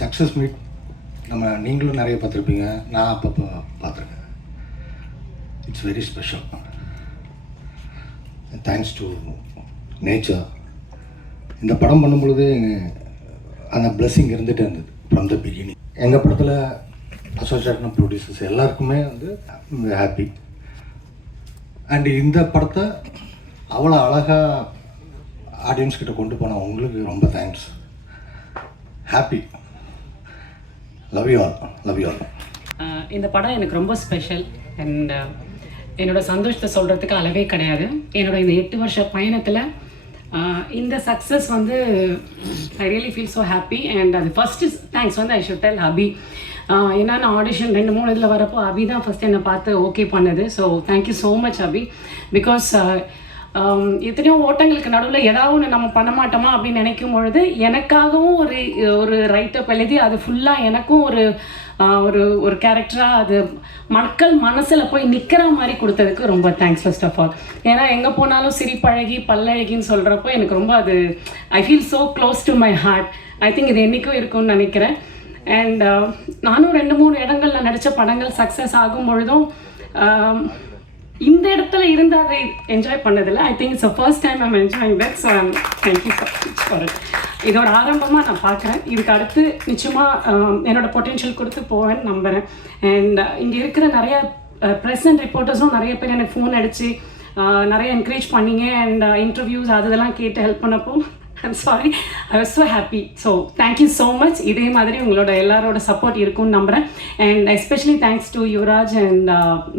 Success meet நீங்களும் நிறைய பார்த்துருப்பீங்க, நான் அப்பப்போ பார்த்துருக்கேன். It's very special. Thanks to nature. இந்த படம் பண்ணும்பொழுது அந்த பிளெஸ்ஸிங் இருந்துகிட்டே இருந்தது ஃப்ரம் த பிகினிங். எங்கள் படத்தில் அசோசியேஷன் ப்ரொடியூசர்ஸ் எல்லாருக்குமே ஹாப்பி. அண்டு இந்த படத்தை அவ்வளோ அழகாக ஆடியன்ஸ் கிட்ட கொண்டு போன உங்களுக்கு ரொம்ப thanks. Happy. Love you all. Love you all. இந்த படம் எனக்கு ரொம்ப ஸ்பெஷல். அண்ட் என்னோடய சந்தோஷத்தை சொல்கிறதுக்கு அளவே கிடையாது. என்னோடய இந்த 8 வருஷ பயணத்தில் இந்த சக்ஸஸ் வந்து I really feel so happy. And அது ஃபஸ்ட்டு தேங்க்ஸ் வந்து ஐ ஷுட் டெல் அபி. ஏன்னா நான் ஆடிஷன் 2-3 இதில் வரப்போ அபி தான் ஃபஸ்ட்டு என்னை பார்த்து ஓகே பண்ணது. So thank you so much Abhi. Because எத்தனையோ ஓட்டங்களுக்கு நடுவில் ஏதாவது ஒன்று நம்ம பண்ண மாட்டோமா அப்படின்னு நினைக்கும் பொழுது எனக்காகவும் ஒரு ரைட்டப் எழுதி அது ஃபுல்லாக எனக்கும் ஒரு கேரக்டராக அது மக்கள் மனசில் போய் நிற்கிற மாதிரி கொடுத்ததுக்கு ரொம்ப தேங்க்ஸ் ஃபர்ஸ்ட் ஆஃப் ஆல். ஏன்னா எங்கே போனாலும் சிரிப்பழகி பல்லழகின்னு சொல்கிறப்போ எனக்கு ரொம்ப அது I feel so close to my heart. I think இது என்றைக்கும் இருக்கும்னு நினைக்கிறேன். அண்ட் நானும் 2-3 இடங்களில் நடித்த படங்கள் சக்ஸஸ் ஆகும் பொழுதும் இந்த இடத்துல இருந்து அதை என்ஜாய் பண்ணதில்லை. I think it's a first time I'm enjoying that. So thank you so much for it. இதோட ஆரம்பமாக நான் பார்க்குறேன். இதுக்கு அடுத்து நிச்சயமாக என்னோடய பொட்டென்ஷியல் கொடுத்து போவேன்னு நம்புகிறேன். அண்ட் இங்கே இருக்கிற நிறைய ப்ரெஸ் அண்ட் ரிப்போர்ட்டர்ஸும் நிறைய பேர் எனக்கு ஃபோன் அடித்து நிறைய என்கரேஜ் பண்ணிங்க. அண்ட் இன்டர்வியூஸ் அதெல்லாம் கேட்டு ஹெல்ப் பண்ணப்போ I'm sorry, I was so happy. So thank you so much. இதே மாதிரி உங்களோட எல்லாரோட சப்போர்ட் இருக்கும்னு நம்புகிறேன். And especially thanks to Yuvraj and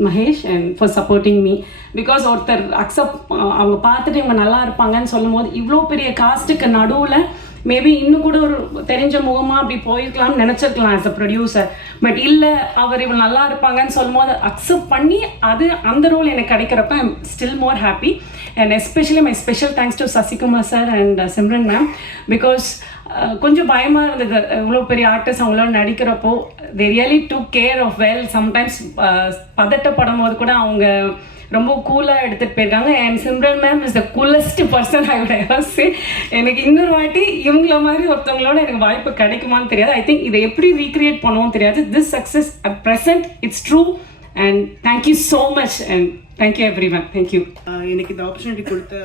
Mahesh and for supporting me. Because ஒருத்தர் அவங்க பார்த்துட்டு இவங்க நல்லா இருப்பாங்கன்னு சொல்லும் போது இவ்வளோ பெரிய காஸ்ட்டுக்கு நடுவில் மேபி இன்னும் கூட ஒரு தெரிஞ்ச முகமாக அப்படி போயிருக்கலாம்னு நினச்சிருக்கலாம் ஆஸ் அ ப்ரொடியூசர். பட் இல்லை, அவர் இவங்க நல்லா இருப்பாங்கன்னு சொல்லும் போது அக்செப்ட் பண்ணி அந்த ரோல் எனக்கு கிடைக்கிறப்ப I am still more happy. And especially my special thanks to Sasikumar sir and Simran ma'am. Because கொஞ்சம் பயமாக இருந்தது இவ்வளோ பெரிய ஆர்டிஸ்ட் அவங்களோட நடிக்கிறப்போ. They really took care of well. Sometimes பதட்டப்படும் போது கூட அவங்க ரொம்ப கூலாக எடுத்துகிட்டு போயிருக்காங்க. And Simran ma'am is the coolest person I would ever say. எனக்கு இன்னொரு வாட்டி இவங்கள மாதிரி ஒருத்தவங்களோட எனக்கு வாய்ப்பு கிடைக்குமான்னு தெரியாது. ஐ திங்க் இதை எப்படி ரீக்ரியேட் பண்ணுவோம் தெரியாது. This success at present it's true. And thank you so much and thank you every one. Thank you. எனக்கு இந்த ஆப்பர்ச்சுனிட்டி கொடுத்த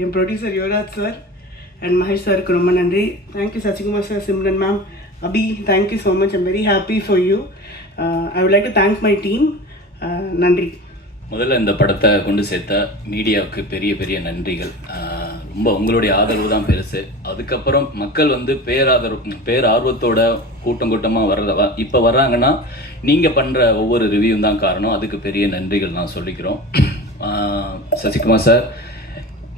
என் producer Yuvaraj sir and Mahesh சாருக்கு ரொம்ப நன்றி. Thank you Sasikumar sir, Simran ma'am, Abhi, thank you so much. I'm very happy for you. I would like to thank my team. நன்றி. முதல்ல இந்த படத்தை கொண்டு சேர்த்த மீடியாவுக்கு பெரிய பெரிய நன்றிகள். ரொம்ப உங்களுடைய ஆதரவு தான் பெருசு. அதுக்கப்புறம் மக்கள் வந்து பேரார்வத்தோட கூட்டமாக இப்போ வர்றாங்கன்னா நீங்கள் பண்ணுற ஒவ்வொரு ரிவ்யூ தான் காரணம். அதுக்கு பெரிய நன்றிகள் நான் சொல்லிக்கிறோம். சசிகுமார் சார்,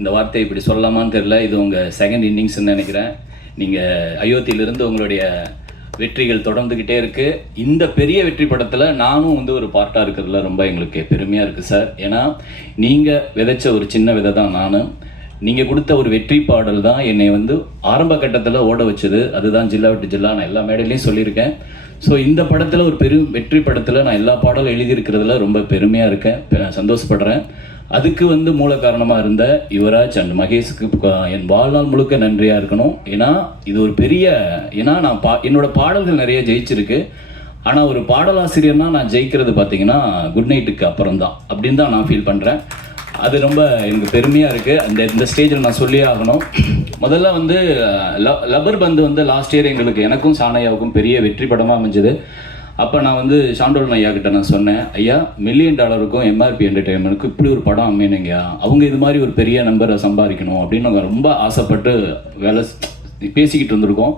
இந்த வார்த்தை இப்படி சொல்லலாமான்னு தெரில, இது உங்கள் செகண்ட் இன்னிங்ஸ்ன்னு நினைக்கிறேன். நீங்கள் அயோத்தியிலிருந்து உங்களுடைய வெற்றிகள் தொடர்ந்துக்கிட்டே இருக்குது. இந்த பெரிய வெற்றி படத்தில் நானும் வந்து ஒரு பார்ட்டாக இருக்கிறதுல ரொம்ப எங்களுக்கு பெருமையாக இருக்குது சார். ஏன்னா நீங்கள் விதைச்ச ஒரு சின்ன விதை தான் நானும். நீங்கள் கொடுத்த ஒரு வெற்றி பாடல் தான் என்னை வந்து ஆரம்ப கட்டத்தில் ஓட வச்சது. அதுதான் ஜில்லா விட்டு ஜில்லா. நான் எல்லா மேடையிலையும் சொல்லியிருக்கேன். ஸோ இந்த படத்தில் ஒரு வெற்றி படத்தில் நான் எல்லா பாடலும் எழுதியிருக்கிறதுல ரொம்ப பெருமையாக இருக்கேன், சந்தோஷப்படுறேன். அதுக்கு வந்து மூல காரணமாக இருந்த யுவராஜ் அண்ட் மகேஷுக்கு என் வாழ்நாள் முழுக்க நன்றியாக இருக்கணும். ஏன்னா இது ஒரு பெரிய நான் என்னோடய பாடல்கள் நிறைய ஜெயிச்சிருக்கு. ஆனால் ஒரு பாடலாசிரியர்னால் நான் ஜெயிக்கிறது பார்த்தீங்கன்னா குட் நைட்டுக்கு அப்புறம் தான் அப்படின்னு தான் நான் ஃபீல் பண்ணுறேன். அது ரொம்ப எனக்கு பெருமையாக இருக்குது. இந்த ஸ்டேஜில் நான் சொல்லியே ஆகணும். முதல்ல வந்து லப்பர் பந்து வந்து லாஸ்ட் இயர் எனக்கும் சானையாவுக்கும் பெரிய வெற்றி படமாக அமைஞ்சது. அப்போ நான் வந்து ஷாண்டோல் ஐயா கிட்ட நான் சொன்னேன், ஐயா $1 மில்லியன் எம்ஆர்பி என்டர்டெயின்மெண்ட்டுக்கு இப்படி ஒரு படம் அமையணுங்கய்யா, அவங்க இது மாதிரி ஒரு பெரிய நம்பரை சம்பாதிக்கணும் அப்படின்னு நாங்கள் ரொம்ப ஆசைப்பட்டு பேசிக்கிட்டு இருந்திருக்கோம்.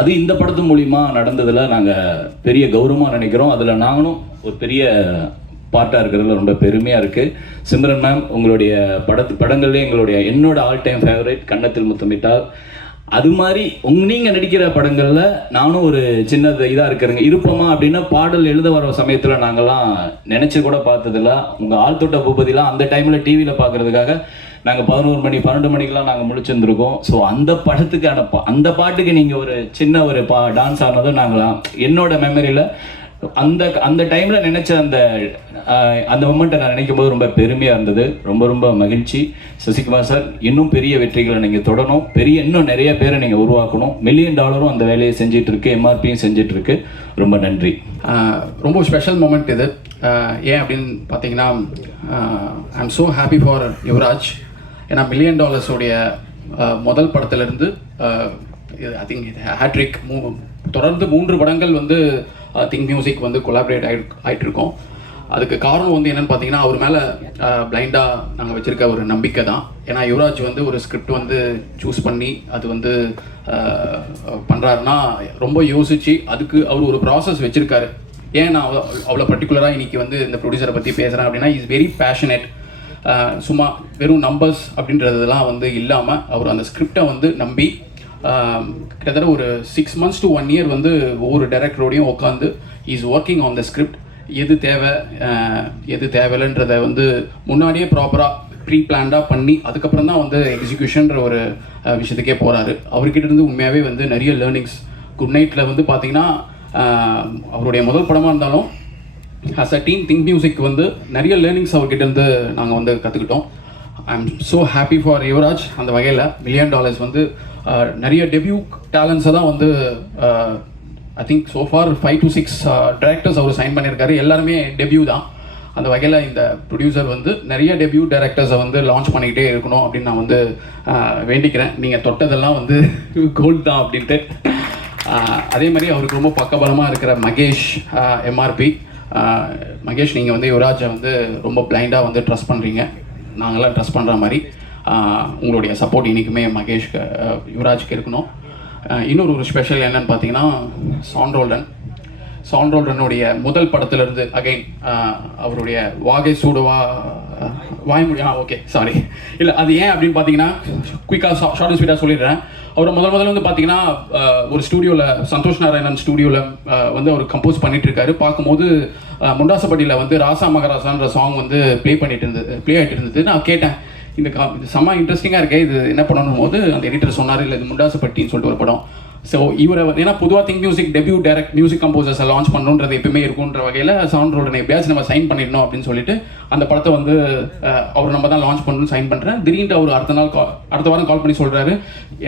அது இந்த படத்து மூலிமா நடந்ததில் நாங்கள் பெரிய கௌரவமாக நினைக்கிறோம். அதில் நாங்களும் ஒரு பெரிய பார்ட்டாக இருக்கிறதுல ரொம்ப பெருமையாக இருக்குது. சிம்ரன் மேம், உங்களுடைய படங்கள்லேயே என்னோட ஆல் டைம் ஃபேவரட் கன்னத்தில் முத்தமிட்டால். அது மாதிரி நீங்கள் நடிக்கிற படங்களில் நானும் ஒரு சின்ன இதாக இருக்கிறேங்க. இருப்போமா அப்படின்னா பாடல் எழுத வர சமயத்தில் நாங்கள்லாம் நினச்சி கூட பார்த்ததில்ல. உங்கள் ஆள் தொட்ட பூபதிலாம் அந்த டைமில் டிவியில் பார்க்குறதுக்காக நாங்கள் 11 மணி 12 மணிக்கெலாம் நாங்கள் முழிச்சிருந்துருக்கோம். ஸோ அந்த படத்துக்கு அந்த பாட்டுக்கு நீங்கள் ஒரு சின்ன ஒரு டான்ஸ் ஆனதும் நாங்களாம் என்னோட மெமரியில் அந்த டைமில் நினச்ச அந்த மொமெண்ட்டை நான் நினைக்கும் போது ரொம்ப பெருமையாக இருந்தது. ரொம்ப ரொம்ப மகிழ்ச்சி. சசிகுமார் சார், இன்னும் பெரிய வெற்றிகளை நீங்கள் தொடரணும், இன்னும் நிறைய பேரை நீங்கள் உருவாக்கணும். $1 மில்லியன் அந்த வேலையை செஞ்சிட்டு இருக்கு, எம்ஆர்பியும் செஞ்சிட்டு இருக்கு. ரொம்ப நன்றி. ரொம்ப ஸ்பெஷல் மூமெண்ட் இது. ஏன் அப்படின்னு பார்த்தீங்கன்னா, I am so happy for Yuvraj. ஏன்னா $1 மில்லியன் உடைய முதல் படத்துலேருந்து ஐ திங்க் ஹேட்ரிக் தொடர்ந்து 3 படங்கள் வந்து திங்க் மியூசிக் வந்து கொலாபரேட் ஆகிட்டு இருக்கோம். அதுக்கு காரணம் வந்து என்னென்னு பார்த்தீங்கன்னா, அவர் மேலே பிளைண்டாக நாங்கள் வச்சுருக்க ஒரு நம்பிக்கை தான். ஏன்னா யுவராஜ் வந்து ஒரு ஸ்கிரிப்ட் வந்து சூஸ் பண்ணி அது வந்து பண்ணுறாருன்னா ரொம்ப யோசித்து அதுக்கு அவர் ஒரு ப்ராசஸ் வச்சுருக்காரு. ஏன் நான் அவ்வளோ பர்டிகுலராக இன்றைக்கி வந்து இந்த ப்ரொடியூசரை பற்றி பேசுகிறேன் அப்படின்னா, இஸ் வெரி பேஷனேட். சும்மா வெறும் நம்பர்ஸ் அப்படின்றதுலாம் வந்து இல்லாமல் அவர் அந்த ஸ்கிரிப்டை வந்து நம்பி கிட்டத்தட்ட ஒரு 6 months to 1 year வந்து ஒவ்வொரு டைரக்டரோடையும் உட்காந்து is working on the script. எது தேவை எது தேவையில்லைன்றதை வந்து முன்னாடியே ப்ராப்பராக ப்ரீ பிளான்டாக பண்ணி அதுக்கப்புறம் தான் வந்து எக்ஸிக்யூஷன்ற ஒரு விஷயத்துக்கே போகிறாரு. அவர்கிட்ட இருந்து உண்மையாகவே வந்து நிறைய லேர்னிங்ஸ். குட் நைட்டில் வந்து பார்த்திங்கன்னா அவருடைய முதல் படமாக இருந்தாலும் as a team think music வந்து நிறைய லேர்னிங்ஸ் அவர்கிட்ட இருந்து நாங்கள் வந்து கற்றுக்கிட்டோம். I am so happy for Yuvraj. அந்த வகையில் $1 மில்லியன் வந்து நிறைய டெபியூ டேலண்ட்ஸை தான் வந்து I think so for 5 to 6 directors அவர் சைன் பண்ணியிருக்காரு. எல்லாருமே டெபியூ தான். அந்த வகையில் இந்த ப்ரொடியூசர் வந்து நிறைய டெபியூ டைரக்டர்ஸை வந்து லான்ச் பண்ணிக்கிட்டே இருக்கணும் அப்படின்னு நான் வந்து வேண்டிக்கிறேன். நீங்கள் தொட்டதெல்லாம் வந்து கோல்டு தான் அப்படின்ட்டு. அதே மாதிரி அவருக்கு ரொம்ப பக்கபலமாக இருக்கிற மகேஷ், எம்ஆர்பி. மகேஷ், நீங்கள் வந்து யுவராஜை வந்து ரொம்ப பிளைண்டாக வந்து ட்ரஸ்ட் பண்ணுறீங்க. நாங்களாம் ட்ரஸ்ட் பண்ணுற மாதிரி உங்களுடைய சப்போர்ட் இன்றைக்குமே மகேஷ்க்கு யுவராஜுக்கு இருக்கணும். இன்னொரு ஒரு ஸ்பெஷல் என்னன்னு பார்த்தீங்கன்னா, சாண்ட்ரோல்டனுடைய முதல் படத்துலேருந்து அகைன் அவருடைய வாகை சூடுவா வாய்மொழி ஓகே சாரி இல்லை அது ஏன் அப்படின்னு பார்த்தீங்கன்னா, குயிக்காக ஷார்ட் அண்ட் ஸ்வீட்டாக சொல்லிடுறேன். அவர் முதல்ல வந்து பார்த்தீங்கன்னா ஒரு ஸ்டூடியோவில், சந்தோஷ் நாராயணன் ஸ்டூடியோவில் வந்து அவர் கம்போஸ் பண்ணிகிட்ருக்காரு. பார்க்கும்போது முண்டாசப்பட்டியில் வந்து ராசா மகராசான்ற சாங் வந்து ப்ளே ஆகிட்டு இருந்தது. நான் கேட்டேன், இது செம்ம இன்ட்ரெஸ்டிங்காக இருக்கே, இது என்ன பண்ணணும் போது அந்த எடிட்டர் சொன்னார், இல்லை இது முண்டாசப்பட்டின்னு சொல்லிட்டு ஒரு படம். ஸோ இவரை ஏன்னா பொதுவாக think music debut direct music கம்போசர்ஸை லான்ச் பண்ணணுன்றது எப்பவுமே இருக்குன்ற வகையில் சாண்ட்ரோல்டன் எப்படியாச்சும் நம்ம சைன் பண்ணிடணும் அப்படின்னு சொல்லிட்டு அந்த படத்தை வந்து அவர் நம்ம தான் லான்ச் பண்ணணும்னு சைன் பண்ணுறேன். திடீர்னு அவர் அடுத்த வாரம் கால் பண்ணி சொல்கிறாரு,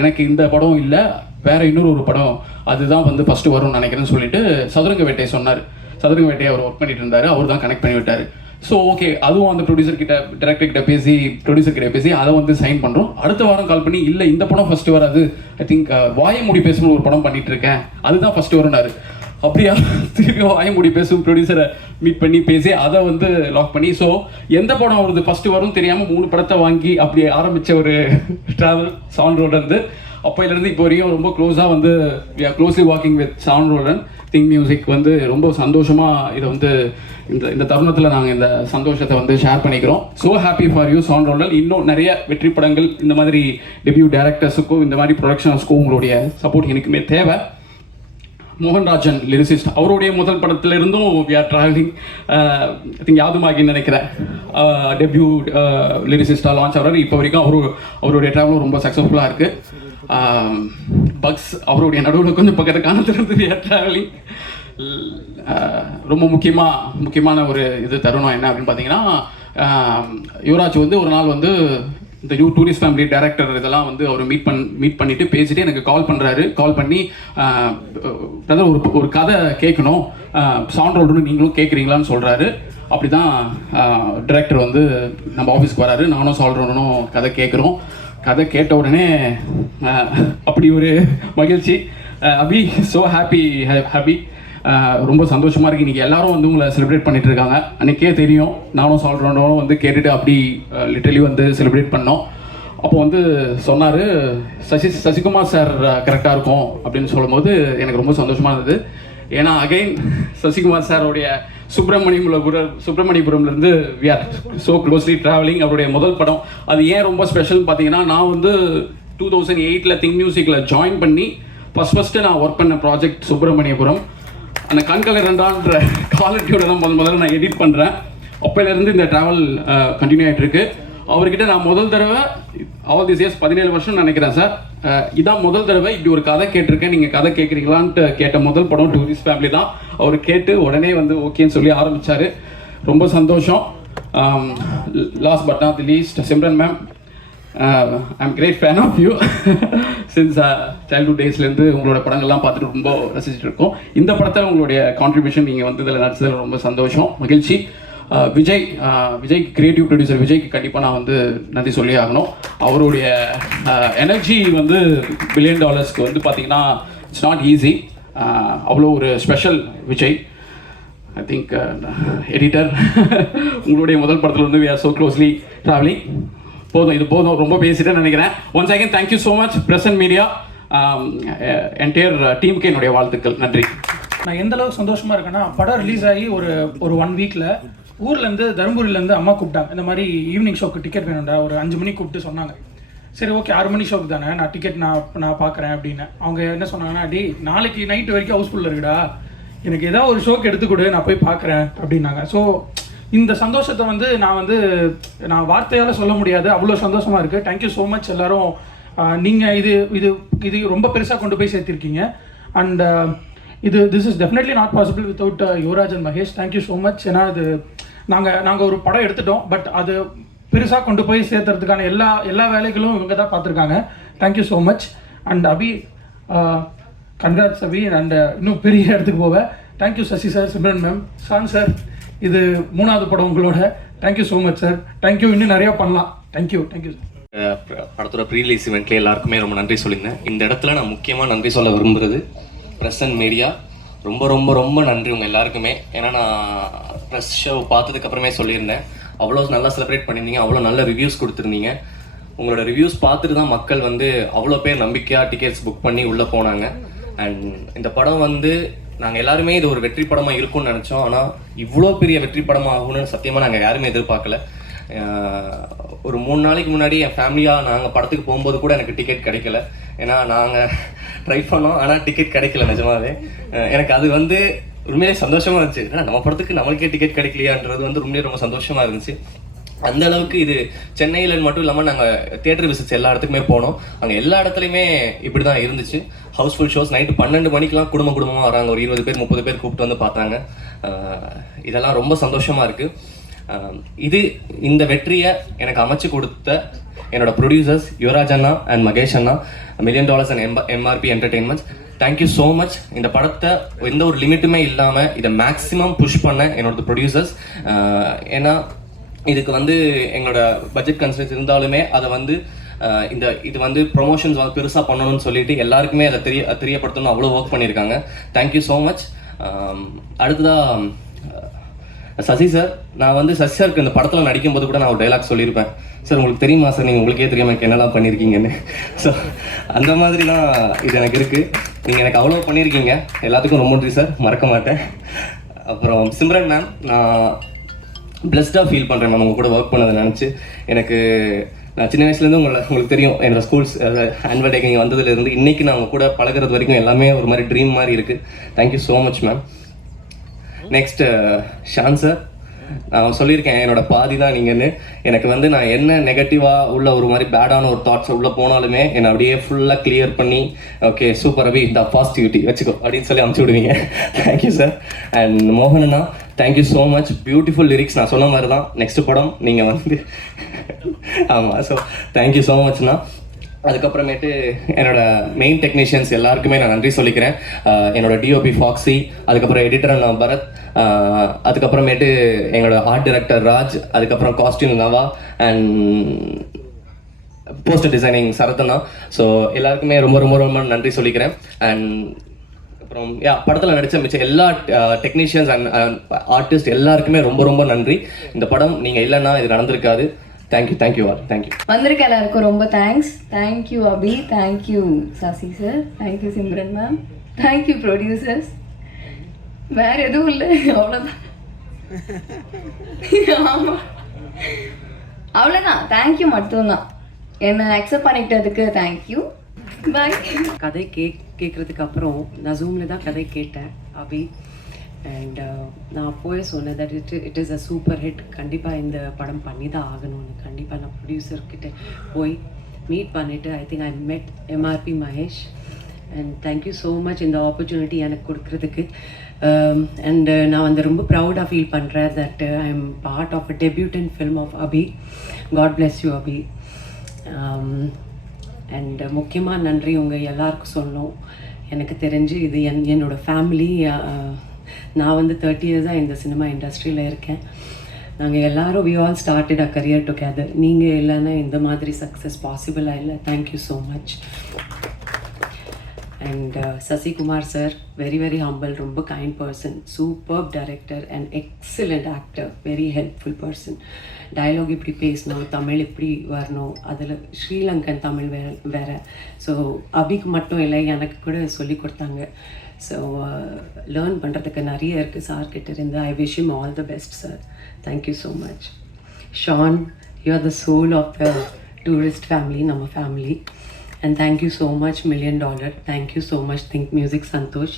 எனக்கு இந்த படம் இல்லை, வேற இன்னொரு படம் அதுதான் வந்து ஃபஸ்ட்டு வரும்னு நினைக்கிறேன்னு சொல்லிட்டு சதுரங்க வேட்டையை சொன்னார். சதுரங்க வேட்டையை அவர் ஒர்க் பண்ணிட்டு இருந்தார், அவர் தான் கனெக்ட் பண்ணி விட்டார். ஸோ ஓகே, அதுவும் அந்த ப்ரொடியூசர்கிட்ட பேசி அதை வந்து சைன் பண்ணுறோம். அடுத்த வாரம் கால் பண்ணி, இல்லை இந்த படம் ஃபஸ்ட்டு வராது, ஐ திங்க் வாயமூடி பேசும் ஒரு படம் பண்ணிட்டு இருக்கேன், அதுதான் ஃபஸ்ட்டு வரும்னாரு. அப்படியா, திருப்பி வாயமூடி பேசும் ப்ரொடியூசரை மீட் பண்ணி பேசி அதை வந்து லாக் பண்ணி, ஸோ எந்த படம் அவரது ஃபஸ்ட்டு வரும் தெரியாமல் 3 படத்தை வாங்கி அப்படி ஆரம்பித்த ஒரு ட்ராவல் சாண்ட்ரோல்டன். அப்போலேருந்து இப்போ வரையும் ரொம்ப க்ளோஸாக வந்து we are closely walking with Sean Roldan. Think music வந்து ரொம்ப சந்தோஷமாக இதை வந்து இந்த தருணத்தில் நாங்கள் இந்த சந்தோஷத்தை வந்து ஷேர் பண்ணிக்கிறோம். So happy for you Sean Roldan. இன்னும் நிறைய வெற்றி படங்கள் இந்த மாதிரி டெபியூ டேரக்டர்ஸுக்கும் இந்த மாதிரி ப்ரொடக்ஷனர்ஸ்க்கும் உங்களுடைய சப்போர்ட் எனக்குமே தேவை. மோகன்ராஜன் லிரிசிஸ்ட், அவருடைய முதல் படத்திலிருந்தும் we are travelling. I think யாதுமாகின்னு நினைக்கிறேன் டெபியூ லிரிசிஸ்டாக லான்ச் ஆகிறாரு. இப்போ வரைக்கும் அவருடைய ட்ராவலும் ரொம்ப சக்ஸஸ்ஃபுல்லாக இருக்குது. பக்ஸ் அவருடைய நடுவில் கொஞ்சம் பக்கத்து காலத்திலிருந்து வி ஆர் ட்ராவலிங். ரொம்ப முக்கியமான ஒரு இது தருணம் என்ன அப்படின்னு பார்த்தீங்கன்னா, யுவராஜ் வந்து ஒரு நாள் வந்து இந்த நியூ டூரிஸ்ட் ஃபேமிலி டைரக்டர் இதெல்லாம் வந்து அவர் மீட் பண்ணிவிட்டு பேசிட்டு எனக்கு கால் பண்ணுறாரு. கால் பண்ணி, பிரதர் ஒரு கதை கேட்கணும், சாண்ட்ரோல்டன் நீங்களும் கேட்குறீங்களான்னு சொல்கிறாரு. அப்படி தான் டைரக்டர் வந்து நம்ம ஆஃபீஸ்க்கு வராரு. நானும் சாண்ட்ரோல்டனும் கதை கேட்குறோம். கதை கேட்ட உடனே அப்படி ஒரு மகிழ்ச்சி. அபி, ஸோ ஹாப்பி. ரொம்ப சந்தோஷமாக இருக்குது. இன்றைக்கி எல்லாரும் வந்து உங்களை செலிப்ரேட் பண்ணிகிட்டு இருக்காங்க. அன்றைக்கே தெரியும், நானும் சால்ட்ரோனும் வந்து கேட்டுட்டு அப்படி லிட்டரலி வந்து செலிப்ரேட் பண்ணோம். அப்போ வந்து சொன்னார், சசிகுமார் சார் கரெக்டாக இருக்கும் அப்படின்னு சொல்லும்போது எனக்கு ரொம்ப சந்தோஷமாக இருந்தது. ஏன்னா அகைன் சசிகுமார் சாரோடைய சுப்பிரமணியபுரம்லேருந்து we are so closely travelling. அவருடைய முதல் படம் அது ஏன் ரொம்ப ஸ்பெஷல்னு பார்த்தீங்கன்னா, நான் வந்து 2008 திங்க் மியூசிக்கில் ஜாயின் பண்ணி ஃபஸ்ட்டு நான் ஒர்க் பண்ண ப்ராஜெக்ட் சுப்பிரமணியபுரம். அந்த கண்கள் ரெண்டான்ற குவாலிட்டியோட தான் முதல்ல நான் எடிட் பண்ணுறேன். அப்போலேருந்து இந்த ட்ராவல் கண்டினியூ ஆகிட்டுருக்கு. அவர்கிட்ட நான் முதல் தடவை ஆல் திஸ் இயர்ஸ் 17 வருஷம் நினைக்கிறேன் சார், இதான் முதல் தடவை இப்படி ஒரு கதை கேட்டிருக்கேன், நீங்கள் கதை கேட்குறீங்களான்ட்டு கேட்ட முதல் படம் டூரிஸ்ட் ஃபேமிலி தான். அவர் கேட்டு உடனே வந்து ஓகேன்னு சொல்லி ஆரம்பித்தார். ரொம்ப சந்தோஷம். Last but not the least, Simran ma'am, I'm great fan of you since childhood டேஸ்லேருந்து உங்களோட படங்கள்லாம் பார்த்துட்டு ரொம்ப ரசிச்சுட்டு இருக்கோம். இந்த படத்தில் உங்களுடைய கான்ட்ரிபியூஷன் நீங்கள் வந்து இதில் நடிச்சதில் ரொம்ப சந்தோஷம், மகிழ்ச்சி. விஜய் கிரியேட்டிவ் ப்ரொடியூசர் விஜய்க்கு கண்டிப்பாக நான் வந்து நன்றி சொல்லி ஆகணும். அவருடைய எனர்ஜி வந்து $1 billion வந்து பார்த்தீங்கன்னா இட்ஸ் நாட் ஈஸி. அவ்வளோ ஒரு special Vijay. I think editor உங்களுடைய முதல் படத்தில் வந்து we are so closely traveling. போதும், இது போதும், ரொம்ப பேசிட்டேன்னு நினைக்கிறேன். Once again thank you so much press and media, entire டீமுக்கு என்னுடைய வாழ்த்துக்கள். நன்றி. நான் எந்த அளவுக்கு சந்தோஷமாக இருக்கேன்னா, படம் ரிலீஸ் ஆகி ஒரு 1 வீக்கில் ஊர்லேருந்து தருமபுரியிலேருந்து அம்மா கூப்பிட்டாங்க. இந்த மாதிரி ஈவினிங் ஷோக்கு டிக்கெட் வேணும்டா, ஒரு 5 மணிக்கு கூப்பிட்டு சொன்னாங்க. சரி ஓகே 6 மணி ஷோக்கு தானே, நான் டிக்கெட் நான் பார்க்குறேன் அப்படின்னு. அவங்க என்ன சொன்னாங்கன்னா, டி நாளைக்கு நைட்டு வரைக்கும் ஹவுஸ்ஃபுல்லில் இருக்குடா, எனக்கு ஏதாவது ஒரு ஷோக்கு எடுத்துக்கொடு, நான் போய் பார்க்குறேன் அப்படின்னாங்க. ஸோ இந்த சந்தோஷத்தை வந்து நான் வார்த்தையால் சொல்ல முடியாது, அவ்வளோ சந்தோஷமாக இருக்குது. தேங்க்யூ ஸோ மச் எல்லாரும். நீங்கள் இது ரொம்ப பெருசாக கொண்டு போய் சேர்த்திருக்கீங்க. And this is definitely not possible without Yuvaraj and Mahesh. Thank you so much. ஏன்னா இது நாங்கள் ஒரு படம் எடுத்துட்டோம், பட் அது பெருசாக கொண்டு போய் சேர்த்துறதுக்கான எல்லா வேலைகளும் இவங்க தான் பார்த்துருக்காங்க. Thank you so much. And Abhi, congrats Abhi. And இன்னும் பெரிய இடத்துக்கு போவேன். Thank you Sasi sir, Simran ma'am, Sean sir. இது 3வது படம் உங்களோட. Thank you so much sir. Thank you, இன்னும் நிறையா பண்ணலாம். Thank you sir. படத்தோட ப்ரீ-ரிலீஸ் இவெண்ட்லேயே எல்லாருக்குமே ரொம்ப நன்றி சொல்லியிருந்தேன். இந்த இடத்துல நான் முக்கியமாக நன்றி சொல்ல விரும்புகிறது ப்ரெஸ் அண்ட் மீடியா. ரொம்ப ரொம்ப ரொம்ப நன்றி உங்கள் எல்லாருக்குமே. ஏன்னா நான் ப்ரெஸ் ஷோ பார்த்ததுக்கப்புறமே சொல்லியிருந்தேன், அவ்வளோ நல்லா செலிப்ரேட் பண்ணியிருந்தீங்க, அவ்வளோ நல்ல ரிவ்யூஸ் கொடுத்துருந்தீங்க. உங்களோட ரிவ்யூஸ் பார்த்துட்டு தான் மக்கள் வந்து அவ்வளோ பேர் நம்பிக்கையாக டிக்கெட்ஸ் புக் பண்ணி உள்ளே போனாங்க. அண்ட் இந்த படம் வந்து நாங்கள் எல்லாருமே இது ஒரு வெற்றி படமாக இருக்கும்னு நினச்சோம். ஆனால் இவ்வளோ பெரிய வெற்றி படமாக ஆகும்னு சத்தியமாக நாங்கள் யாருமே எதிர்பார்க்கல. ஒரு 3 நாளைக்கு முன்னாடி என் ஃபேமிலியாக நாங்கள் படத்துக்கு போகும்போது கூட எனக்கு டிக்கெட் கிடைக்கல. ஏன்னா நாங்கள் ட்ரை பண்ணோம், ஆனால் டிக்கெட் கிடைக்கல. நிஜமாவே எனக்கு அது வந்து உண்மையிலே சந்தோஷமாக இருந்துச்சு. ஏன்னா நம்ம படத்துக்கு நம்மளுக்கே டிக்கெட் கிடைக்கலையான்றது வந்து உண்மையிலே ரொம்ப சந்தோஷமாக இருந்துச்சு. அந்த அளவுக்கு இது சென்னையில் மட்டும் இல்லாமல் நாங்கள் தியேட்டர் விசிட்ஸ் எல்லா இடத்துக்குமே போனோம். அங்கே எல்லா இடத்துலையுமே இப்படி தான் இருந்துச்சு. Housefull shows. நைட்டு 12 மணிக்கெலாம் குடும்பமாக வராங்க. ஒரு 20 பேர் 30 பேர் கூப்பிட்டு வந்து பார்த்தாங்க. இதெல்லாம் ரொம்ப சந்தோஷமாக இருக்குது. இந்த வெற்றியை எனக்கு அமைச்சு கொடுத்த என்னோட ப்ரொடியூசர்ஸ் யுவராஜ் அண்ணா அண்ட் மகேஷ் அண்ணா, $1 million and MRP entertainments, thank you so much. இந்த படத்தை எந்த ஒரு லிமிட்டுமே இல்லாமல் இதை மேக்ஸிமம் புஷ் பண்ண என்னோட ப்ரொடியூசர்ஸ். ஏன்னா இதுக்கு வந்து எங்களோட பட்ஜெட் கன்சர்ன்ஸ் இருந்தாலுமே அதை வந்து இது வந்து ப்ரொமோஷன்ஸ் வந்து பெருசாக பண்ணணும்னு சொல்லிட்டு எல்லாருக்குமே அதை தெரியப்படுத்தணும் அவ்வளோ ஒர்க் பண்ணியிருக்காங்க. Thank you so much. அடுத்ததாக சசி சார், நான் வந்து சசி சாருக்கு இந்த படத்தில் நடிக்கும்போது கூட நான் ஒரு டைலாக் சொல்லியிருப்பேன், சார் உங்களுக்கு தெரியுமா சார், நீங்கள் உங்களுக்கே தெரியாமல் எனக்கு என்னெல்லாம் பண்ணியிருக்கீங்கன்னு. ஸோ அந்த மாதிரி தான் இது எனக்கு இருக்குது. நீங்கள் எனக்கு அவ்வளோ பண்ணியிருக்கீங்க, எல்லாத்துக்கும் ரொம்ப நன்றி சார், மறக்க மாட்டேன். அப்புறம் சிம்ரன் மேம், நான் பிளஸ்டாக ஃபீல் பண்ணுறேன் மேம் உங்கள் கூட ஒர்க் பண்ணதை நினச்சி. நான் சின்ன வயசுலேருந்து உங்களுக்கு தெரியும், என்னோட ஸ்கூல்ஸ் ஆனுவல் டேக்கு இங்கே வந்ததுலேருந்து இன்றைக்கி நான் உங்கள் கூட பழகிறது வரைக்கும் எல்லாமே ஒரு மாதிரி ட்ரீம் மாதிரி இருக்குது. Thank you so much ma'am. Next Sean sir, நான் சொல்லியிருக்கேன் என்னோட பாதி தான் நீங்கன்னு. எனக்கு வந்து நான் என்ன நெகட்டிவாக உள்ள ஒரு மாதிரி பேடான ஒரு தாட்ஸ் உள்ளே போனாலுமே என்னை அப்படியே ஃபுல்லாக கிளியர் பண்ணி ஓகே சூப்பர் அபி இந்த பாசிட்டிவிட்டி வச்சுக்கோ அப்படின்னு சொல்லி அமுச்சு விடுவீங்க. Thank you sir. அண்ட் மோகனண்ணா, thank you so much. Beautiful lyrics. நான் சொன்ன மாதிரி தான் நெக்ஸ்ட் படம் நீங்கள் வந்து ஆமாம். ஸோ தேங்க்யூ ஸோ மச்ண்ணா. அதுக்கப்புறமேட்டு என்னோட மெயின் டெக்னீஷியன்ஸ் எல்லாருக்குமே நான் நன்றி சொல்லிக்கிறேன். என்னோட டிஓபி ஃபாக்ஸி, அதுக்கப்புறம் எடிட்டர் நான் பரத், அதுக்கப்புறமேட்டு எங்களோட ஆர்ட் டைரக்டர் ராஜ், அதுக்கப்புறம் costume Nava and poster designing சரத்தனா. ஸோ எல்லாருக்குமே ரொம்ப ரொம்ப ரொம்ப நன்றி சொல்லிக்கிறேன். அண்ட் அப்புறம் படத்தில் நடித்த மிச்சம் எல்லா டெக்னீஷியன்ஸ் அண்ட் ஆர்டிஸ்ட் எல்லாருக்குமே ரொம்ப ரொம்ப நன்றி. இந்த படம் நீங்கள் இல்லைன்னா இது நடந்திருக்காது. Thank you all. தேங்க்யூ. வந்திருக்க எல்லாருக்கும் ரொம்ப thanks. Thank you Abhi, thank you Sasi sir, thank you Simran ma'am, thank you producers. வேற எதுவும் இல்லை, அவ்வளோதான். ஆமாம், அவ்வளோதான். தேங்க்யூ மட்டும்தான். என்னை அக்செப்ட் பண்ணிக்கிட்டதுக்கு தேங்க்யூ. பாய். கதை கேட்குறதுக்கு அப்புறம் நான் ஜூமில் தான் கதை கேட்டேன் அபி. அண்ட் நான் அப்போவே சொன்னேன் that it is a super hit, கண்டிப்பாக இந்த படம் பண்ணி தான் ஆகணும்னு. கண்டிப்பாக நான் ப்ரொடியூசர்கிட்ட போய் மீட் பண்ணிவிட்டு ஐ think I met MRP Mahesh and thank you so much இந்த ஆப்பர்ச்சுனிட்டி எனக்கு கொடுக்குறதுக்கு. அண்ட் நான் வந்து ரொம்ப ப்ரௌடாக ஃபீல் பண்ணுறேன் that I am part of a debutant film of Abhi. God bless you Abhi. And முக்கியமாக நன்றி உங்கள் எல்லாருக்கும் சொல்லணும். எனக்கு தெரிஞ்சு இது என்னோடய ஃபேமிலி. நான் வந்து 30 இயர்ஸாக இந்த சினிமா இண்டஸ்ட்ரியில் இருக்கேன். நாங்கள் எல்லோரும் we all started a career together. நீங்கள் இல்லைன்னா இந்த மாதிரி சக்ஸஸ் பாசிபிளாக இல்லை. Thank you so much. And Sasikumar sir very very humble, ரொம்ப kind person, superb director and excellent actor, very helpful person. Dialogue இப்படி பேசணும், தமிழ் இப்படி வரணும், அதில் ஸ்ரீலங்கன் தமிழ் வேறு. ஸோ அபிக்கு மட்டும் இல்லை, எனக்கு கூட சொல்லி கொடுத்தாங்க. ஸோ லேர்ன் பண்ணுறதுக்கு நிறைய இருக்குது சார்கிட்ட இருந்து. I wish him all the best sir. Thank you so much. Sean, you are the soul of the tourist family, நம்ம family. And thank you so much, $1 million. Thank you so much, Think Music Santosh.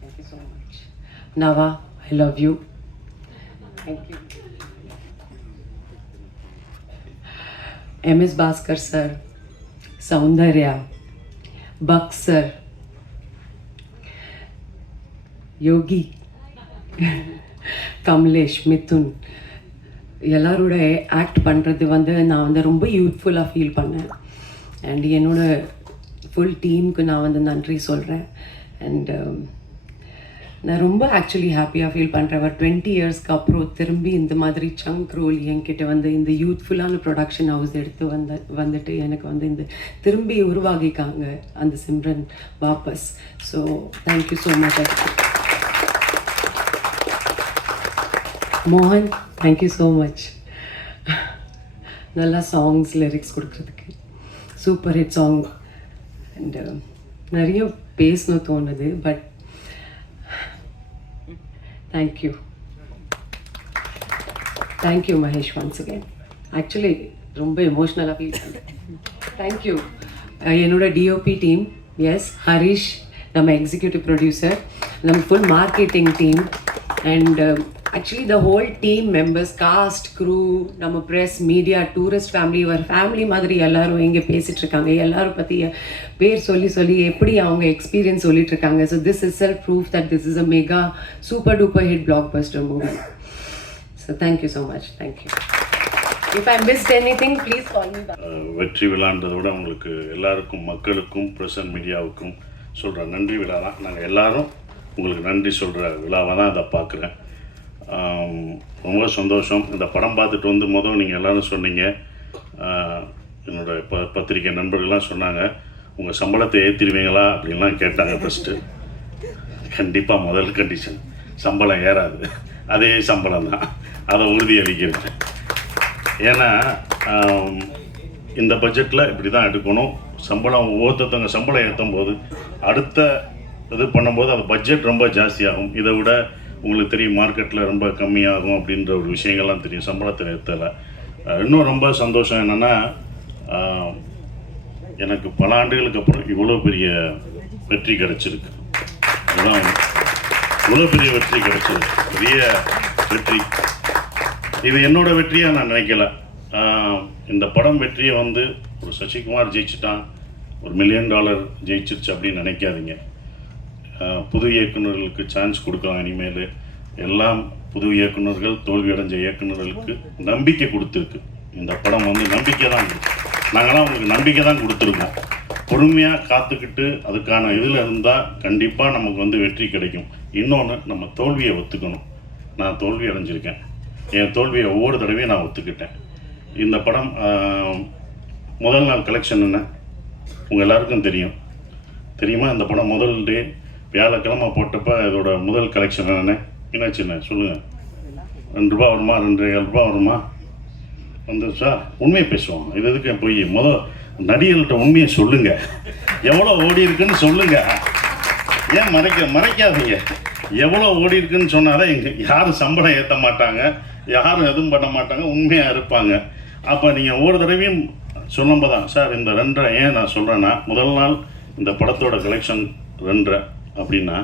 Thank you so much. Nava, I love you. Thank you. MS Bhaskar sir, Soundarya, Buck sir, Yogi, Kamlesh, Mithun. எல்லாரோட act பண்ணுறது வந்து நான் வந்து ரொம்ப யூத்ஃபுல்லாக feel பண்ணேன். And என்னோட full டீமுக்கு நான் வந்து நன்றி சொல்கிறேன். அண்ட் நான் ரொம்ப ஆக்சுவலி ஹாப்பியாக ஃபீல் பண்ணுறேன். ஒரு 20 இயர்ஸ்க்கு அப்புறம் திரும்பி இந்த மாதிரி சங்க் ரோல் என்கிட்ட வந்து இந்த யூத்ஃபுல்லான ப்ரொடக்ஷன் ஹவுஸ் எடுத்து வந்துட்டு எனக்கு வந்து இந்த திரும்பி உருவாகிக்காங்க அந்த சிம்ரன் வாபஸ். So thank you so much. மோகன், தேங்க்யூ ஸோ மச். நல்லா சாங்ஸ் லிரிக்ஸ் கொடுக்குறதுக்கு. Super hit song. அண்ட் நிறைய பேசணும் தோணுது, but thank you. Thank you Mahesh once again. Actually ரொம்ப எமோஷ்னலாக ஃபீல் பண்ணுறேன். தேங்க்யூ என்னோட டிஓபி டீம், எஸ் ஹரிஷ், நம்ம எக்ஸிக்யூட்டிவ் ப்ரொடியூசர், நம்ம full marketing team, and actually the whole team members, cast, crew, நம்ம ப்ரெஸ், மீடியா, டூரிஸ்ட் ஃபேமிலி, ஒரு ஃபேமிலி மாதிரி எல்லோரும் இங்கே பேசிகிட்டு இருக்காங்க. எல்லோரும் பற்றி பேர் சொல்லி எப்படி அவங்க எக்ஸ்பீரியன்ஸ் சொல்லிட்டு இருக்காங்க. So this is self proof that this is a mega super duper hit blockbuster movie. So thank you so much. Thank you. If I missed anything please call me back. வெற்றி விழான்றதை விட உங்களுக்கு எல்லாருக்கும், மக்களுக்கும், ப்ரெஸ் அண்ட் மீடியாவுக்கும் சொல்கிற நன்றி விழா தான். நாங்கள் எல்லாரும் உங்களுக்கு நன்றி சொல்கிற விழாவாக தான் இதை பார்க்குறேன். ரொம்ப சந்தோஷம். இந்த படம் பார்த்துட்டு வந்து நீங்கள் எல்லோரும் சொன்னீங்க, என்னோடய பத்திரிக்கை நண்பர்கள்லாம் சொன்னாங்க, உங்கள் சம்பளத்தை ஏற்றிடுவீங்களா அப்படின்லாம் கேட்டாங்க. ஃபஸ்ட்டு கண்டிப்பாக முதல் கண்டிஷன் சம்பளம் ஏறாது, அதே சம்பளம் தான், அதை உறுதியளிக்கிறேன். ஏன்னா இந்த பட்ஜெட்டில் இப்படி தான் எடுக்கணும். சம்பளம் ஒவ்வொருத்தவங்க சம்பளம் ஏற்றும் போது அடுத்த இது பண்ணும்போது அது பட்ஜெட் ரொம்ப ஜாஸ்தியாகும். இதை விட உங்களுக்கு தெரியும் மார்க்கெட்டில் ரொம்ப கம்மியாகும் அப்படின்ற ஒரு விஷயங்கள்லாம் தெரியும் சம்பளத்தை ஏற்றலை. இன்னும் ரொம்ப சந்தோஷம் என்னென்னா, எனக்கு பல ஆண்டுகளுக்கு அப்புறம் இவ்வளோ பெரிய வெற்றி கிடச்சிருக்கு. அதுதான் இவ்வளோ பெரிய வெற்றி கிடச்சிருக்கு, பெரிய வெற்றி. இது என்னோட வெற்றியாக நான் நினைக்கல. இந்த படம் வெற்றியை வந்து ஒரு சசிகுமார் ஜெயிச்சிட்டான், ஒரு $1 million ஜெயிச்சிருச்சு அப்படின்னு நினைக்காதீங்க. புது இயக்குநர்களுக்கு சான்ஸ் கொடுக்கலாம். இனிமேல் எல்லாம் புது இயக்குநர்கள், தோல்வி அடைஞ்ச இயக்குநர்களுக்கு நம்பிக்கை கொடுத்துருக்கு. இந்த படம் வந்து நம்பிக்கை தான் கொடுத்து, நாங்களாம் உங்களுக்கு நம்பிக்கை தான் கொடுத்துருக்கோம். பொறுமையாக காத்துக்கிட்டு அதுக்கான இதில் இருந்தால் கண்டிப்பாக நமக்கு வந்து வெற்றி கிடைக்கும். இன்னொன்று, நம்ம தோல்வியை ஒத்துக்கணும். நான் தோல்வி அடைஞ்சிருக்கேன், என் தோல்வியை ஒவ்வொரு தடவையும் நான் ஒத்துக்கிட்டேன். இந்த படம் முதல் நாள் கலெக்ஷன் என்ன உங்கள் எல்லாருக்கும் தெரியுமா? இந்த படம் முதல் டே வியாழக்கிழமை போட்டப்போ இதோட முதல் கலெக்ஷன் என்னென்ன என்னாச்சுண்ணே சொல்லுங்கள். ₹2 வருமா, ₹2.25 வருமா? வந்துருச்சா? உண்மையை பேசுவோம். இது எதுக்கு போய் நடிகர்கள்ட்ட உண்மையை சொல்லுங்கள். எவ்வளோ ஓடி இருக்குன்னு சொல்லுங்கள். ஏன் மறைக்காதீங்க. எவ்வளோ ஓடி இருக்குன்னு சொன்னால் தான் யாரும் சம்பளம் ஏற்ற மாட்டாங்க, யாரும் எதுவும் பண்ண மாட்டாங்க, உண்மையாக இருப்பாங்க. அப்போ நீங்கள் ஒவ்வொரு தடவையும் சொல்லும்போது தான் சார் இந்த 2.5 ஏன் நான் சொல்கிறேன்னா, முதல் நாள் இந்த படத்தோட கலெக்ஷன் 2.5 அப்படின்னா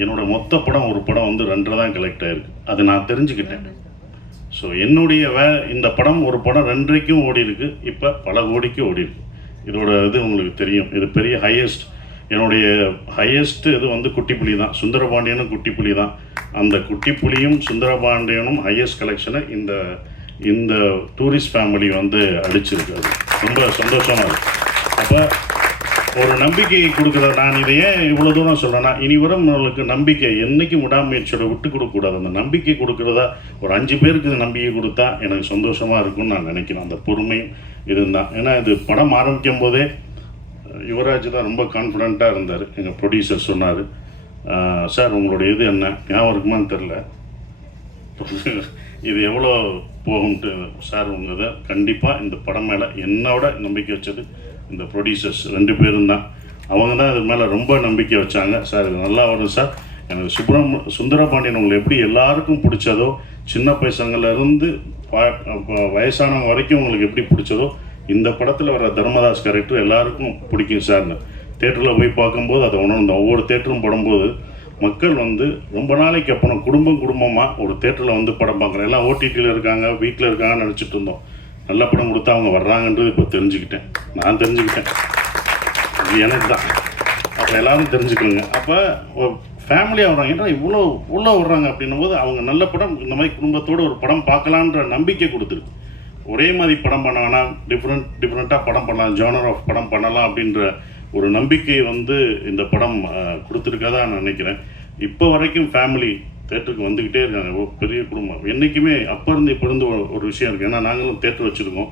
என்னோடய மொத்த படம் ஒரு படம் வந்து 2 தான் கலெக்ட் ஆகிருக்கு. அது நான் தெரிஞ்சுக்கிட்டேன். ஸோ என்னுடைய இந்த படம் ஒரு படம் 2க்கும் ஓடி இருக்கு, இப்போ பல கோடிக்கு ஓடி இருக்கு. இதோட இது உங்களுக்கு தெரியும். இது பெரிய ஹையஸ்ட், என்னுடைய ஹையஸ்ட் இது வந்து குட்டிப்புலி தான். சுந்தரபாண்டியனும் குட்டிப்புலி தான். அந்த குட்டிப்புலியும் சுந்தரபாண்டியனும் ஹையஸ்ட் கலெக்ஷனை இந்த டூரிஸ்ட் ஃபேமிலி வந்து அடிச்சிருக்கு. அது ரொம்ப சந்தோஷமாக இருக்குது. அப்போ ஒரு நம்பிக்கையை கொடுக்குற, நான் இதை ஏன் இவ்வளோ தூரம் சொல்கிறேன்னா, இனி வரும் நம்மளுக்கு நம்பிக்கை என்றைக்கும் விடாமுயற்சியோட விட்டு கொடுக்கக்கூடாது. அந்த நம்பிக்கை கொடுக்குறதா ஒரு 5 பேருக்கு நம்பிக்கை கொடுத்தா எனக்கு சந்தோஷமாக இருக்கும்னு நான் நினைக்கிறேன். அந்த பொறுமையும் இருந்தான். ஏன்னா இது படம் ஆரம்பிக்கும் போதே யுவராஜ் தான் ரொம்ப கான்ஃபிடெண்ட்டாக இருந்தார். எங்கள் ப்ரொடியூசர் சொன்னார், சார் உங்களுடைய இது என்ன ஞாபகம் இருக்குமான்னு தெரில, இது எவ்வளோ போகும்ட்டு. சார் உங்கள் இதை கண்டிப்பாக இந்த படம் மேலே என்னோட நம்பிக்கை வச்சது இந்த ப்ரொடியூசர்ஸ் 2 பேரும் தான். அவங்க தான் இது மேலே ரொம்ப நம்பிக்கை வச்சாங்க. சார் இது நல்லா வரும் சார். எனக்கு சுந்தரபாண்டியன் உங்களை எப்படி எல்லாருக்கும் பிடிச்சதோ, சின்ன பசங்கள்லேருந்து வயசானவங்க வரைக்கும் உங்களுக்கு எப்படி பிடிச்சதோ, இந்த படத்தில் வர தர்மதாஸ் கேரக்டர் எல்லாருக்கும் பிடிக்கும் சார்னு தேட்டரில் போய் பார்க்கும்போது அதை உணர்ந்தோம். ஒவ்வொரு தேட்டரும் படும்போது மக்கள் வந்து ரொம்ப நாளைக்கு அப்புறம் குடும்பமாக ஒரு தேட்டரில் வந்து படம் பார்க்குறேன். எல்லாம் ஓடிடியில் இருக்காங்க, வீட்டில் இருக்காங்கன்னு நினச்சிட்டு இருந்தோம். நல்ல படம் கொடுத்தா அவங்க வர்றாங்கன்றது இப்போ தெரிஞ்சுக்கிட்டேன். நான் தெரிஞ்சுக்கிட்டேன், இது எனக்கு தான். அப்போ எல்லோரும் தெரிஞ்சுக்கணுங்க. அப்போ ஃபேமிலியாக வர்றாங்க, ஏன்னா இவ்வளோ உள்ளே வர்றாங்க அப்படின்னும் போது அவங்க நல்ல படம் இந்த மாதிரி குடும்பத்தோடு ஒரு படம் பார்க்கலான்ற நம்பிக்கை கொடுத்துருக்கு. ஒரே மாதிரி படம் பண்ண வேணாம், டிஃப்ரெண்ட்டாக படம் பண்ணலாம், ஜானர் ஆஃப் படம் பண்ணலாம் அப்படின்ற ஒரு நம்பிக்கை வந்து இந்த படம் கொடுத்துருக்காதான் நான் நினைக்கிறேன். இப்போ வரைக்கும் ஃபேமிலி தேட்டருக்கு வந்துக்கிட்டே இருக்காங்க. பெரிய குடும்பம் என்றைக்குமே அப்போ இருந்து இப்போ இருந்து ஒரு விஷயம் இருக்குது. ஏன்னா நாங்களும் தேட்டர் வச்சுருக்கோம்.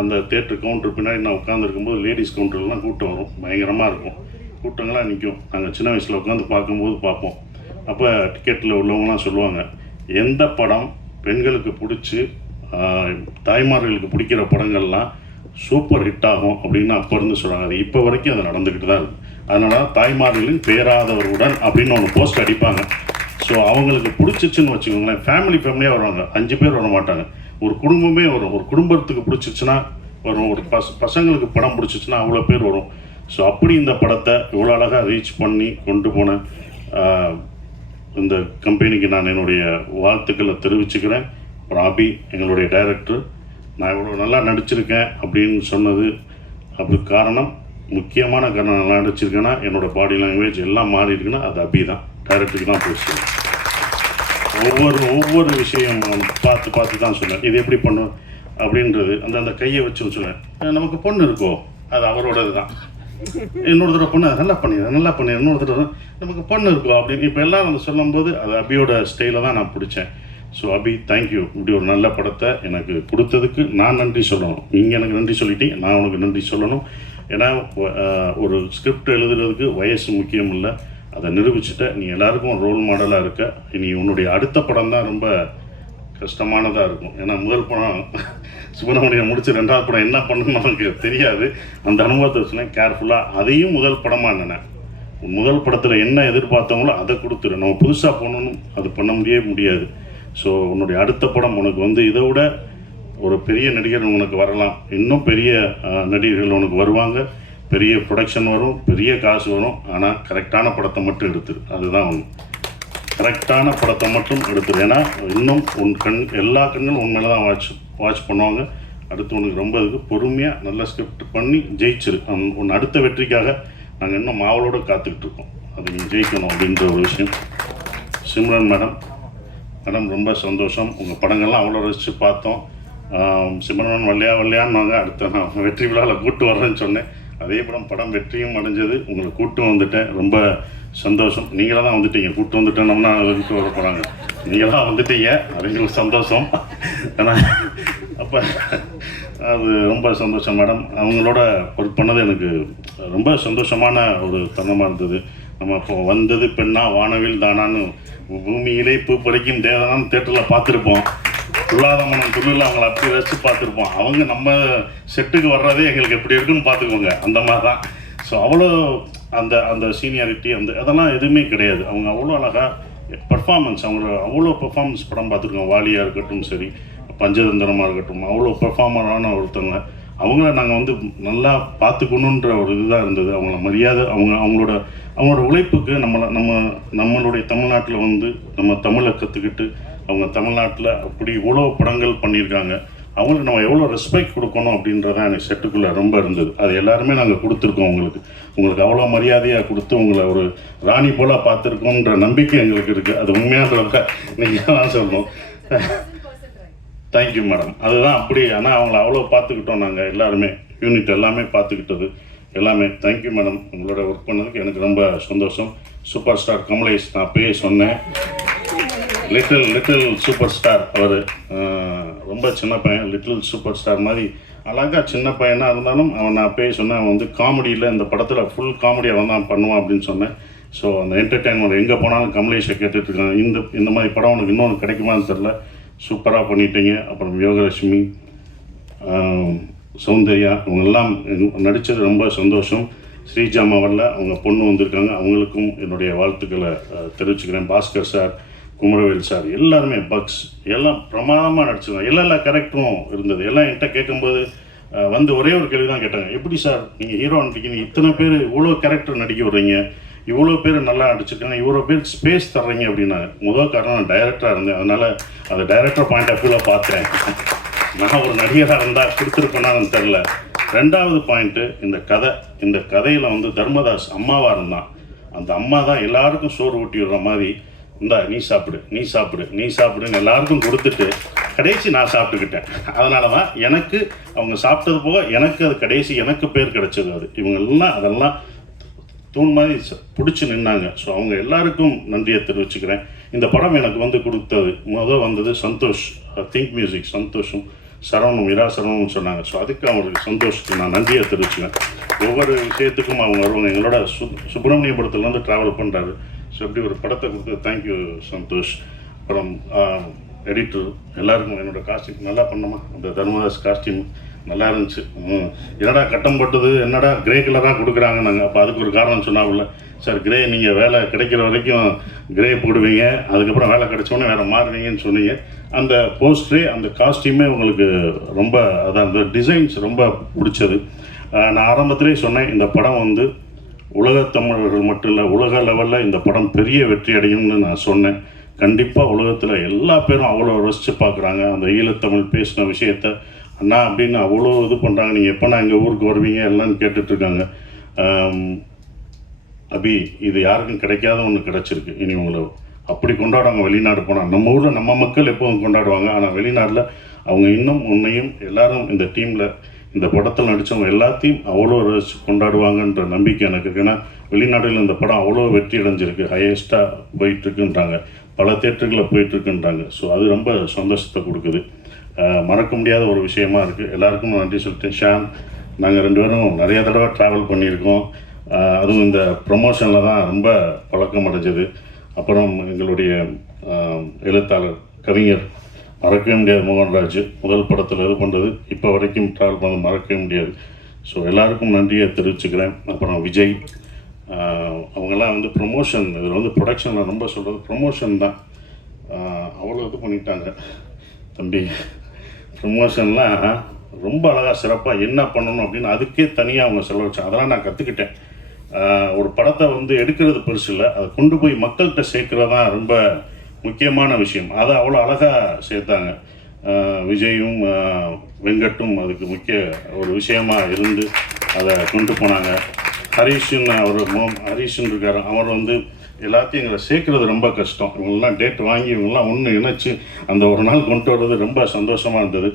அந்த தேட்டர் கவுண்டர் பின்னாடி நான் உட்காந்துருக்கும்போது லேடிஸ் கவுண்டர்லாம் கூட்டம் வரும், பயங்கரமாக இருக்கும். கூட்டங்களாக நிற்கும். நாங்கள் சின்ன வயசில் உட்காந்து பார்க்கும்போது பார்ப்போம். அப்போ டிக்கெட்டில் உள்ளவங்களாம் சொல்லுவாங்க, எந்த படம் பெண்களுக்கு பிடிச்சி தாய்மார்களுக்கு பிடிக்கிற படங்கள்லாம் சூப்பர் ஹிட் ஆகும் அப்படின்னு அப்போ இருந்து சொல்கிறாங்க. அது இப்போ வரைக்கும் அது நடந்துக்கிட்டு தான் இருக்குது. அதனால தாய்மார்களின் பேராதவருடன் அப்படின்னு ஒன்று போஸ்ட் அடிப்பாங்க. ஸோ அவங்களுக்கு பிடிச்சிச்சுன்னு வச்சுக்கோங்களேன், ஃபேமிலியாக வருவாங்க. 5 பேர் வர மாட்டாங்க, ஒரு குடும்பமே வரும். ஒரு குடும்பத்துக்கு பிடிச்சிச்சுன்னா வரும், ஒரு பசங்களுக்கு படம் பிடிச்சிச்சுன்னா அவ்வளோ பேர் வரும். ஸோ அப்படி இந்த படத்தை இவ்வளோ அழகாக ரீச் பண்ணி கொண்டு போன இந்த கம்பெனிக்கு நான் என்னுடைய வாழ்த்துக்களை தெரிவிச்சுக்கிறேன். அப்புறம் அபி எங்களுடைய டைரக்டர், நான் இவ்வளோ நல்லா நடிச்சிருக்கேன் அப்படின்னு சொன்னது அதுக்கு காரணம், முக்கியமான காரணம் நல்லா நடிச்சிருக்கேன்னா என்னோடய பாடி லாங்குவேஜ் எல்லாம் மாறி இருக்குன்னா அது அபி தான், டைரக்டருக்கு தான் பேசுவேன். ஒவ்வொரு விஷயம் பார்த்து தான் சொன்னேன். இது எப்படி பண்ணும் அப்படின்றது அந்த கையை வச்சு சொன்னேன். நமக்கு பொண்ணு இருக்கோ அது அவரோடது தான். இன்னொரு தடவை பொண்ணு நல்லா பண்ணிடுறேன், இன்னொரு தடவை நமக்கு பொண்ணு இருக்கோ அப்படின்னு இப்போ எல்லாம் அதை சொல்லும்போது அது அபியோட ஸ்டைலை தான் நான் பிடிச்சேன். ஸோ அபி, தேங்க்யூ. இப்படி ஒரு நல்ல படத்தை எனக்கு கொடுத்ததுக்கு நான் நன்றி சொல்லணும். நீங்கள் எனக்கு நன்றி சொல்லிட்டீங்க, நான் உனக்கு நன்றி சொல்லணும். ஏன்னா ஒரு ஸ்கிரிப்ட் எழுதுறதுக்கு வயசு முக்கியம் இல்லை, அதை நிரூபிச்சுட்ட நீ எல்லாருக்கும் ரோல் மாடலாக இருக்க. இனி உன்னுடைய அடுத்த படம் தான் ரொம்ப கஷ்டமானதாக இருக்கும். ஏன்னா முதல் படம் சுப்பிரமணியம் முடிச்சு 2வது படம் என்ன பண்ணணும்னு நமக்கு தெரியாது. அந்த அனுபவத்தை சொன்னேன் கேர்ஃபுல்லாக. அதையும் முதல் படமாக நினைனேன். முதல் படத்தில் என்ன எதிர்பார்த்தவங்களோ அதை கொடுத்துரு. நம்ம புதுசாக போகணுன்னு அது பண்ண முடியாது. ஸோ உன்னுடைய அடுத்த படம் உனக்கு வந்து இதை விட ஒரு பெரிய நடிகர் உனக்கு வரலாம், இன்னும் பெரிய நடிகர்கள் உனக்கு வருவாங்க, பெரிய ப்ரொடக்ஷன் வரும், பெரிய காசு வரும். ஆனால் கரெக்டான படத்தை மட்டும் எடுத்துரு. அதுதான் ஒன்று, கரெக்டான படத்தை மட்டும் எடுத்துரு. ஏன்னா இன்னும் எல்லா கண்களும் உன் மேலே தான் வாட்ச் பண்ணுவாங்க. அடுத்து உனக்கு ரொம்ப இதுக்கு பொறுமையாக நல்ல ஸ்கிரிப்ட் பண்ணி ஜெயிச்சிரு. உன் அடுத்த வெற்றிக்காக நாங்கள் இன்னும் மாவளோடு காத்துக்கிட்டு இருக்கோம். அது நீங்கள் ஜெயிக்கணும் அப்படின்ற ஒரு விஷயம். சிம்ரன் மேடம் ரொம்ப சந்தோஷம். உங்கள் படங்கள்லாம் அவ்வளோ ரசித்து பார்த்தோம். சிம்ரன் வல்லையான்னு அடுத்த நான் வெற்றி விழாவில் கூட்டு வர்றேன்னு சொன்னேன். அதே படம் வெற்றியும் அடைஞ்சது. உங்களை கூட்டு வந்துட்டேன், ரொம்ப சந்தோஷம். நீங்களாக தான் வந்துட்டீங்க, கூட்டு வந்துட்டேன்னோம்னா கூட்டு வர போகிறாங்க. நீங்கள் தான் வந்துட்டீங்க, அது எங்களுக்கு சந்தோஷம். ஏன்னா அப்போ அது ரொம்ப சந்தோஷம் மேடம். அவங்களோட ஒர்க் பண்ணது எனக்கு ரொம்ப சந்தோஷமான ஒரு தருணமாக இருந்தது. நம்ம இப்போ வந்தது பெண்ணா வானவில் தானான்னு பூமியிலே பூ பறிக்கும் தேவதான்னு தேட்டரில் பார்த்துருப்போம். துள்ளாதமனம் துள்ளில் அவங்கள அப்படி ரசித்து பார்த்துருப்போம். அவங்க நம்ம செட்டுக்கு வர்றதே எங்களுக்கு எப்படி இருக்குன்னு பார்த்துக்கோங்க, அந்த மாதிரி தான். ஸோ அவ்வளோ அந்த சீனியாரிட்டி அதெல்லாம் எதுவுமே கிடையாது. அவங்க அவ்வளோ அழகாக பர்ஃபார்மன்ஸ், அவங்களோட அவ்வளோ பர்ஃபார்மன்ஸ் படம் பார்த்துருக்கோம். வாலியாக இருக்கட்டும் சரி, பஞ்சதந்திரமாக இருக்கட்டும், அவ்வளோ பெர்ஃபார்மரான ஒருத்தவங்க. அவங்கள நாங்கள் வந்து நல்லா பார்த்துக்கணுன்ற ஒரு இதுதான் இருந்தது. அவங்கள மரியாதை, அவங்களோட உழைப்புக்கு நம்மளுடைய தமிழ்நாட்டில் வந்து நம்ம தமிழை கற்றுக்கிட்டு அவங்க தமிழ்நாட்டில் அப்படி இவ்வளோ படங்கள் பண்ணியிருக்காங்க. அவங்களுக்கு நம்ம எவ்வளோ ரெஸ்பெக்ட் கொடுக்கணும் அப்படின்றதான் எனக்கு செட்டுக்குள்ளே ரொம்ப இருந்தது. அது எல்லாருமே நாங்கள் கொடுத்துருக்கோம். உங்களுக்கு அவ்வளோ மரியாதையாக கொடுத்து உங்களை ஒரு ராணி போல் பார்த்துருக்கோன்ற நம்பிக்கை எங்களுக்கு இருக்குது. அது உண்மையானதை நீங்கள் தான் சொல்லணும். Thank you madam. அதுதான் அப்படி. ஆனால் அவங்கள அவ்வளோ பார்த்துக்கிட்டோம் நாங்கள் எல்லாருமே, யூனிட் எல்லாமே பார்த்துக்கிட்டது எல்லாமே. Thank you madam. உங்களோட ஒர்க் பண்ணதுக்கு எனக்கு ரொம்ப சந்தோஷம். சூப்பர் ஸ்டார் கமலேஷ், நான் அப்பயே சொன்னேன், லிட்டில் சூப்பர் ஸ்டார். அவர் ரொம்ப சின்ன பையன், லிட்டில் சூப்பர் ஸ்டார் மாதிரி அழகாக சின்ன பையனாக இருந்தாலும் நான் அப்பயே சொன்னேன், அவன் வந்து காமெடியில் இந்த படத்தில் ஃபுல் காமெடி அவன் தான் பண்ணுவான் அப்படின்னு சொன்னேன். ஸோ அந்த என்டர்டெயின்மெண்ட் எங்கே போனாலும் கமலேஷை கேட்டுட்ருக்காங்க. இந்த மாதிரி படம் உனக்கு இன்னொன்று கிடைக்குமான்னு தெரில, சூப்பராக பண்ணிட்டீங்க. அப்புறம் யோகலட்சுமி, சௌந்தர்யா, இவங்கெல்லாம் நடித்தது ரொம்ப சந்தோஷம். ஸ்ரீஜாமா வரல, அவங்க பொண்ணு வந்திருக்காங்க, அவங்களுக்கும் என்னுடைய வாழ்த்துக்களை தெரிவிச்சுக்கிறேன். பாஸ்கர் சார், குமரவேல் சார், எல்லாருமே பக்ஸ் எல்லாம் பிரமாதமாக நடிச்சிருந்தாங்க. எல்லா கேரக்டரும் இருந்தது. எல்லாம் என்கிட்ட கேட்கும்போது வந்து ஒரே ஒரு கேள்வி தான் கேட்டாங்க, எப்படி சார் நீங்கள் ஹீரோ நடிக்கிறீங்க, இத்தனை பேர் இவ்வளோ கேரக்டர் நடிக்க விட்றீங்க, இவ்வளோ பேர் நல்லா நடிச்சிருக்காங்க, இவ்வளோ பேர் ஸ்பேஸ் தர்றீங்க அப்படின்னாங்க. முதல் காரணம் நான் டைரக்டராக இருந்தேன், அதனால் அந்த டைரக்டர் பாயிண்ட் ஆஃப் வியூவில் பார்த்தேன். நான் ஒரு நடிகராக இருந்தால் கொடுத்துருப்பேனான்னு தெரில. ரெண்டாவது பாயிண்ட்டு, இந்த கதையில் வந்து தர்மதாஸ் அம்மாவாக இருந்தான். அந்த அம்மா தான் எல்லாருக்கும் சோறு ஊட்டி விடுற மாதிரி, இந்தா நீ சாப்பிடுன்னு எல்லாருக்கும் கொடுத்துட்டு கடைசி நான் சாப்பிட்டுக்கிட்டேன். அதனால தான் எனக்கு அவங்க சாப்பிட்டது போக எனக்கு அது கடைசி எனக்கு பேர் கிடச்சது. அது இவங்கெல்லாம் அதெல்லாம் தூண் மாதிரி பிடிச்சி நின்னாங்க. ஸோ அவங்க எல்லாருக்கும் நன்றியை தெரிவிச்சுக்கிறேன். இந்த படம் எனக்கு வந்து கொடுத்தது வந்தது சந்தோஷ், திங்க் மியூசிக் சந்தோஷம், சரவணம், இரா சரவணம் சொன்னாங்க. ஸோ அதுக்கு அவங்களுக்கு சந்தோஷத்துக்கு நான் நன்றியை தெரிவிச்சுக்கிறேன். ஒவ்வொரு விஷயத்துக்கும் அவங்க வருவாங்க. எங்களோட சுப்பிரமணியபுரத்துலேருந்து ட்ராவல் பண்ணுறாரு. ஸோ இப்படி ஒரு படத்தை கொடுத்து தேங்க்யூ சந்தோஷ். அப்புறம் எடிட்டர் எல்லாருக்கும் என்னோடய காஸ்டியூம் நல்லா பண்ணோமா, அந்த தர்மதாஸ் காஸ்டியூம் நல்லா இருந்துச்சு. என்னடா கட்டம் போட்டது, என்னடா கிரே கலராக கொடுக்குறாங்க நாங்கள். அப்போ அதுக்கு ஒரு காரணம் சொன்னாவில்ல, சார் கிரே நீங்கள் வேலை கிடைக்கிற வரைக்கும் கிரே போடுவீங்க, அதுக்கப்புறம் வேலை கிடைச்சோன்னே வேறு மாறுவீங்கன்னு சொன்னீங்க. அந்த போஸ்டரே அந்த காஸ்டியூமே உங்களுக்கு ரொம்ப அதான் அந்த டிசைன்ஸ் ரொம்ப பிடிச்சது. நான் ஆரம்பத்திலே சொன்னேன், இந்த படம் வந்து உலகத் தமிழர்கள் மட்டும் இல்லை, உலக லெவலில் இந்த படம் பெரிய வெற்றி அடையும்னு நான் சொன்னேன். கண்டிப்பாக உலகத்தில் எல்லா பேரும் அவ்வளோ ரசித்து பார்க்குறாங்க. அந்த ஈழத்தமிழ் பேசின விஷயத்த அண்ணா அப்படின்னு அவ்வளோ இது பண்ணுறாங்க. நீங்கள் எப்போ நான் எங்கள் ஊருக்கு வருவீங்க எல்லாம்னு கேட்டுட்ருக்காங்க. அபி, இது யாருக்கும் கிடைக்காத ஒன்று கிடச்சிருக்கு. இனி உங்களை அப்படி கொண்டாடுவாங்க வெளிநாடு போனால். நம்ம ஊரில் நம்ம மக்கள் எப்போவும் கொண்டாடுவாங்க, ஆனால் வெளிநாட்டில் அவங்க இன்னும் உன்னையும் எல்லாரும் இந்த டீமில் இந்த படத்தில் நடித்தவங்க எல்லாத்தையும் அவ்வளோ ரசித்து கொண்டாடுவாங்கன்ற நம்பிக்கை எனக்கு இருக்குது. ஏன்னா வெளிநாடுகளில் இந்த படம் அவ்வளோ வெற்றி அடைஞ்சிருக்கு, ஹையஸ்ட்டாக போயிட்டுருக்குன்றாங்க, பல தேட்டர்களில் போயிட்டுருக்குன்றாங்க. ஸோ அது ரொம்ப சந்தோஷத்தை கொடுக்குது. மறக்க முடியாத ஒரு விஷயமா இருக்குது. எல்லாருக்கும் நன்றி சொல்லிட்டேன். ஷான், நாங்கள் 2 பேரும் நிறைய தடவை ட்ராவல் பண்ணியிருக்கோம். அதுவும் இந்த ப்ரொமோஷனில் தான் ரொம்ப பழக்கம் அடைஞ்சது. அப்புறம் எங்களுடைய எழுத்தாளர் கவிஞர் மறக்கவே முடியாது மோகன்ராஜ், முதல் படத்தில் இது பண்ணுறது இப்போ வரைக்கும் ட்ராவல் பண்ண மறக்கவே முடியாது. ஸோ எல்லாருக்கும் நன்றியை தெரிவிச்சுக்கிறேன். அப்புறம் விஜய், அவங்கெல்லாம் வந்து ப்ரொமோஷன், இதில் வந்து ப்ரொடக்ஷனில் ரொம்ப சொல்கிறது ப்ரொமோஷன் தான். அவ்வளோ இது பண்ணிட்டாங்க தம்பி. ப்ரொமோஷன்லாம் ரொம்ப அழகாக சிறப்பாக என்ன பண்ணணும் அப்படின்னு அதுக்கே தனியாக அவங்க செலவழிச்சாங்க. அதெல்லாம் நான் கற்றுக்கிட்டேன். ஒரு படத்தை வந்து எடுக்கிறது பெருசு இல்லை, அதை கொண்டு போய் மக்கள்கிட்ட சேர்க்குறது தான் ரொம்ப முக்கியமான விஷயம். அதை அவ்வளோ அழகாக சேர்த்தாங்க. விஜயும் வெங்கட்டும் அதுக்கு முக்கிய ஒரு விஷயமாக இருந்து அதை கொண்டு போனாங்க. ஹரீஷன் இருக்கார், அவர் வந்து எல்லாத்தையும் எங்களை சேர்க்குறது ரொம்ப கஷ்டம். இவங்கெல்லாம் டேட் வாங்கி இவங்கெல்லாம் ஒன்று இணைச்சி அந்த ஒரு நாள் கொண்டு வர்றது ரொம்ப சந்தோஷமாக இருந்தது.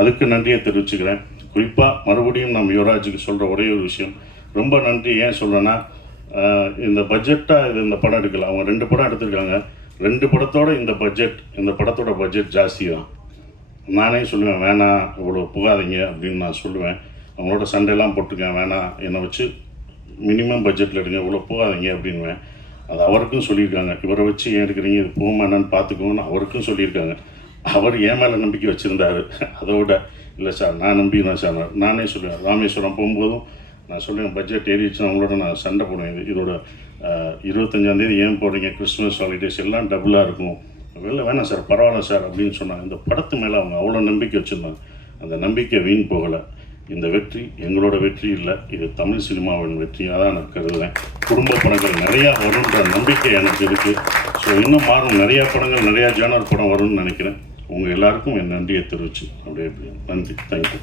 அதுக்கு நன்றியை தெரிவிச்சுக்கிறேன். குறிப்பாக மறுபடியும் நம்ம யுவராஜுக்கு சொல்கிற ஒரே ஒரு விஷயம், ரொம்ப நன்றி. ஏன் சொல்கிறேன்னா, இந்த பட்ஜெட்டாக இந்த படம் எடுக்கல, அவங்க 2 படம் எடுத்திருக்காங்க. 2 படத்தோட இந்த படத்தோட பட்ஜெட் ஜாஸ்தி தான். நானே சொல்லுவேன், வேணாம் இவ்வளோ புகாதீங்க அப்படின்னு நான் சொல்லுவேன். அவங்களோட சண்டையெல்லாம் போட்டிருக்கேன், வேணாம் என்னை வச்சு மினிமம் பட்ஜெட்டில் எடுங்க, இவ்வளோ போகாதீங்க அப்படின்வேன். அது அவருக்கும் சொல்லியிருக்காங்க, இவரை வச்சு ஏன் எடுக்கிறீங்க, இது போகுமா என்னன்னு பார்த்துக்கோன்னு அவருக்கும் சொல்லியிருக்காங்க. அவர் ஏன் மேலே நம்பிக்கை வச்சுருந்தாரு. அதோட இல்லை சார் நான் நம்பிக்கிறேன் சார். நானே சொல்லுவேன், ராமேஸ்வரம் போகும்போதும் நான் சொல்லுவேன், பட்ஜெட் ஏறிடுச்சுன்னா அவங்களோட நான் சண்டை போடுவேன். இதோட 25ஆம் தேதி ஏன் போடுறீங்க, கிறிஸ்மஸ் ஹாலிடேஸ் எல்லாம் டபுளாக இருக்கும், வெளில வேணாம் சார் பரவாயில்ல சார் அப்படின்னு சொன்னாங்க. இந்த படத்து மேலே அவங்க அவ்வளோ நம்பிக்கை வச்சுருந்தாங்க. அந்த நம்பிக்கை வீண் போகலை. இந்த வெற்றி எங்களோட வெற்றி இல்லை, இது தமிழ் சினிமாவின் வெற்றியாக தான் நான் கருதுகிறேன். குடும்ப படங்கள் நிறையா வரும்ன்ற நம்பிக்கை எனக்கு இருக்குது. ஸோ இன்னும் மாறும், நிறையா படங்கள், நிறையா ஜானர் படம் வரும்னு நினைக்கிறேன். உங்கள் எல்லாருக்கும் என் நன்றியை தெரிவிச்சு அப்படியே நன்றி. தேங்க்யூ.